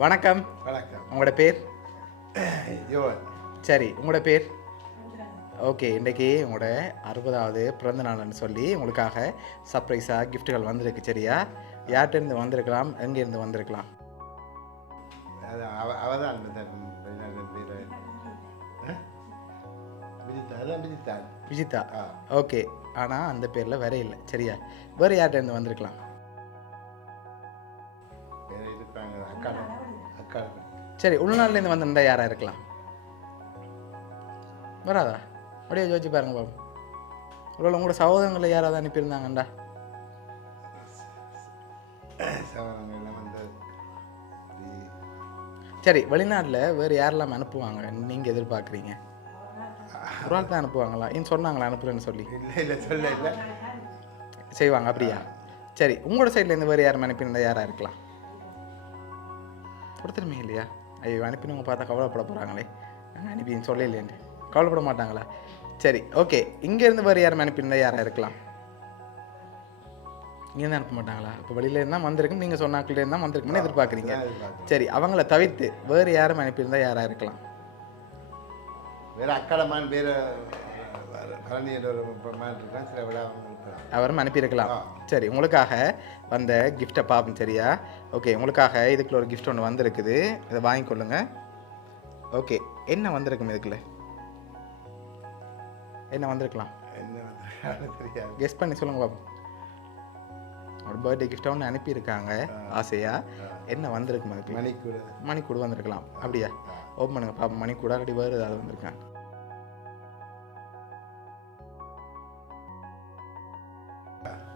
வணக்கம். வணக்கம். உங்களோட பேர்? யுவன். சரி, உங்களோட பேர்? ஓகே, இன்றைக்கி உங்களோட 60வது பிறந்த நாள்னு சொல்லி உங்களுக்காக சர்ப்ரைஸாக கிஃப்ட்டுகள் வந்திருக்கு. சரியா? யார்கிட்டேருந்து வந்திருக்கலாம், எங்கேருந்து வந்திருக்கலாம்? அவதான் விஜிதா. ஓகே, ஆனால் அந்த பேரில் வேற இல்லை. சரியா? வேறு யார்கிட்டேருந்து வந்திருக்கலாம்? சரி, உள்நாட்டிலேருந்து வந்திருந்தா யாராக இருக்கலாம்? வராதா? அப்படியே யோசிச்சு பாருங்க பாபு. ஒருவேளை உங்களோட சகோதரங்களை யாராவது அனுப்பியிருந்தாங்கண்டா? சரி, வெளிநாட்டில் வேறு யாரெல்லாம் அனுப்புவாங்க நீங்கள் எதிர்பார்க்குறீங்க? ஒரு ஆள் தான் அனுப்புவாங்களா? இன்னும் சொன்னாங்களா அனுப்புறேன்னு சொல்லி? இல்லை செய்வாங்க. அப்படியா? சரி, உங்களோட சைட்லேருந்து வேறு யாரும் அனுப்பியிருந்தா யாராக இருக்கலாம்? கொடுத்துருமே இல்லையா? ஐயோ, அனுப்பினவங்க பார்த்தா கவலைப்பட போகிறாங்களே. நாங்கள் அனுப்பின்னு சொல்லலேன்ட்டு கவலைப்பட மாட்டாங்களா? சரி, ஓகே. இங்கேருந்து வேறு யாரும் அனுப்பியிருந்தா யாராக இருக்கலாம்? இங்கேருந்து அனுப்ப மாட்டாங்களா? இப்போ வெளியிலேருந்து தான் வந்திருக்கும், நீங்கள் சொன்னாக்கிலேருந்து தான் வந்திருக்குன்னு எதிர்பார்க்குறீங்க. சரி, அவங்கள தவிர்த்து வேறு யாரும் அனுப்பியிருந்தால் யாராக இருக்கலாம்? வேறு அக்காடமான பேர் அவரும் அனுப்பியிருக்கலாம். சரி, உங்களுக்காக வந்த கிஃப்டை பார்ப்போம். சரியா? ஓகே, உங்களுக்காக இதுக்குள்ள ஒரு கிஃப்ட் ஒன்று வந்திருக்குது. இதை வாங்கிக்கொள்ளுங்க. ஓகே, என்ன வந்திருக்கும் இதுக்குள்ள? என்ன வந்திருக்கலாம்? கெஸ் பண்ணி சொல்லுங்க பாப்போம். ஒரு பர்த்டே கிஃப்டாக ஒன்று அனுப்பியிருக்காங்க ஆசையா. என்ன வந்திருக்கும் அதுக்கு? மணிக்கூடு வந்திருக்கலாம். அப்படியா? ஓப்பன் பண்ணுங்க பாப்போம். மணிக்கூட அப்படி வேறு ஏதாவது வந்திருக்காங்க?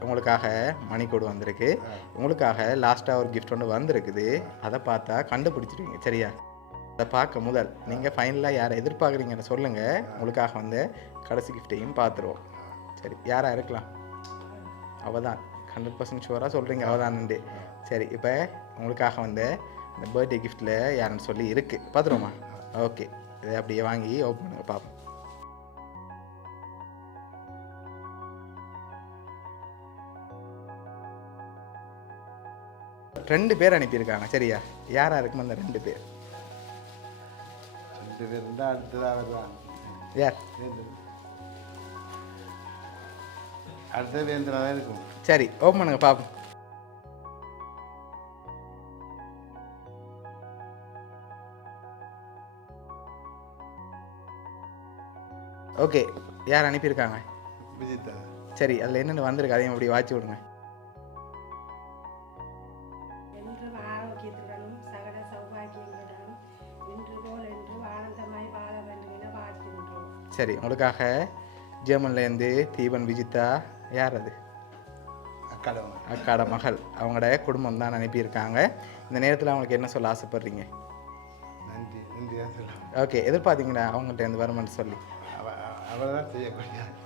உங்களுக்காக மணிக்கூடு வந்திருக்கு. உங்களுக்காக லாஸ்ட்டாக ஒரு கிஃப்ட் ஒன்று வந்திருக்குது. அதை பார்த்தா கண்டுபிடிச்சிருவீங்க. சரியா? அதை பார்க்க முதல் நீங்கள் ஃபைனலாக யாரை எதிர்பார்க்குறீங்கன்னு சொல்லுங்கள். உங்களுக்காக வந்து கடைசி கிஃப்ட்டையும் பார்த்துருவோம். சரி, யாராக இருக்கலாம்? அவள் தான் 100% ஷுவராக சொல்கிறீங்க அவதான்ண்டு. சரி, இப்போ உங்களுக்காக வந்து இந்த பர்த்டே கிஃப்ட்டில் யாருன்னு சொல்லி இருக்குது. பார்த்துருவோமா? ஓகே, இதை அப்படியே வாங்கி ஓப்பன் பண்ணுங்க பார்ப்போம். ரெண்டு பேர் அனுப்பியிருக்காங்க. சரியா? யாராக இருக்கும் அந்த ரெண்டு பேர்? யார்? இருக்கும். சரி, ஓப்பன் பண்ணுங்க பார்ப்போம். ஓகே, யார் அனுப்பியிருக்காங்க? விஜிதா. சரி, அதில் என்னென்ன வந்திருக்கு அதையும் அப்படி வாட்சி விடுங்க. சரி, உங்களுக்காக ஜெர்மன்லேருந்து தீபன் விஜிதா. யார் அது? அக்காட மகள். அவங்களோட குடும்பம் தான் அனுப்பியிருக்காங்க. இந்த நேரத்தில் அவங்களுக்கு என்ன சொல்ல ஆசைப்படுறீங்க? ஓகே, எதிர்பார்த்தீங்களா அவங்கள்ட்ட இருந்து வருமானு சொல்லி?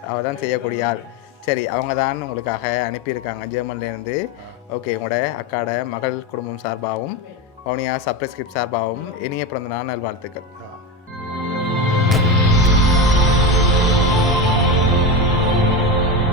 அவள் தான் செய்யக்கூடிய ஆள். சரி, அவங்க தான் உங்களுக்காக அனுப்பியிருக்காங்க ஜெர்மன்லேருந்து. ஓகே, உங்களோட அக்காட மகள் குடும்பம் சார்பாகவும் வவுனியா சப்ரஸ்கிரிப்ட் சார்பாகவும் இனிய பிறந்த நாள் நல்வாழ்த்துக்கள்.